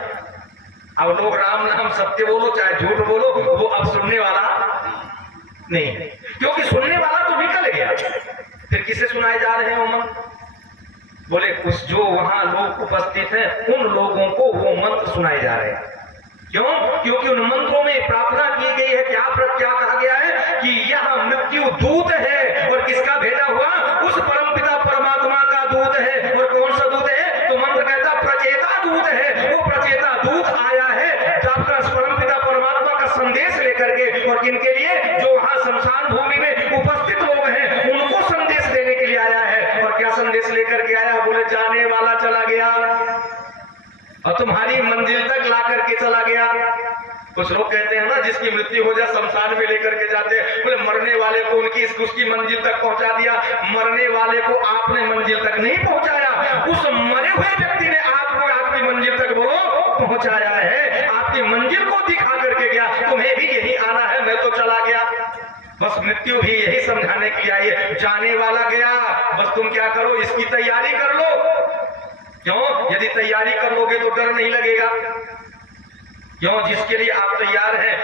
अब लोग राम नाम सत्य बोलो चाहे झूठ बोलो, वो अब सुनने वाला नहीं, क्योंकि सुनने वाला तो निकल गया। फिर किसे सुनाए जा रहे हैं वो मंत्र, बोले कुछ जो वहां लोग उपस्थित हैं उन लोगों को वो मंत्र सुनाए जा रहे हैं। क्यों? क्योंकि उन मंत्रों में प्रार्थना की गई है, क्या कहा गया है कि यह मृत्यु दूत है और किसका भेजा हुआ, उस परमपिता परमात्मा का दूत है। और कौन सा दूत है, तो मंत्र कहता प्रचेता दूत है। वो प्रचेता दूत आया है आपका परमपिता परमात्मा का संदेश लेकर के, और किनके लिए, जो वहां शमशान भूमि में उपस्थित लोग हैं उनको संदेश देने के लिए आया है। और क्या संदेश लेकर के आया, बोले जाने वाला चला गया और तुम्हारी मंजिल तक ला करके चला गया। कुछ लोग कहते हैं ना, जिसकी मृत्यु हो जाए शमशान में लेकर के जाते हैं। बोले मरने वाले को उसकी मंजिल तक पहुंचा दिया। मरने वाले को आपने मंजिल तक नहीं पहुंचाया, उस मरे हुए व्यक्ति ने आपको आपकी मंजिल तक वो पहुंचाया है, आपकी मंजिल को दिखा करके गया। तुम्हें भी यही आना है, मैं तो चला गया। बस मृत्यु भी यही समझाने के लिए आई है, जाने वाला गया, बस तुम क्या करो, इसकी तैयारी कर लो। क्यों? यदि तैयारी कर लोगे तो डर नहीं लगेगा। क्यों? जिसके लिए आप तैयार हैं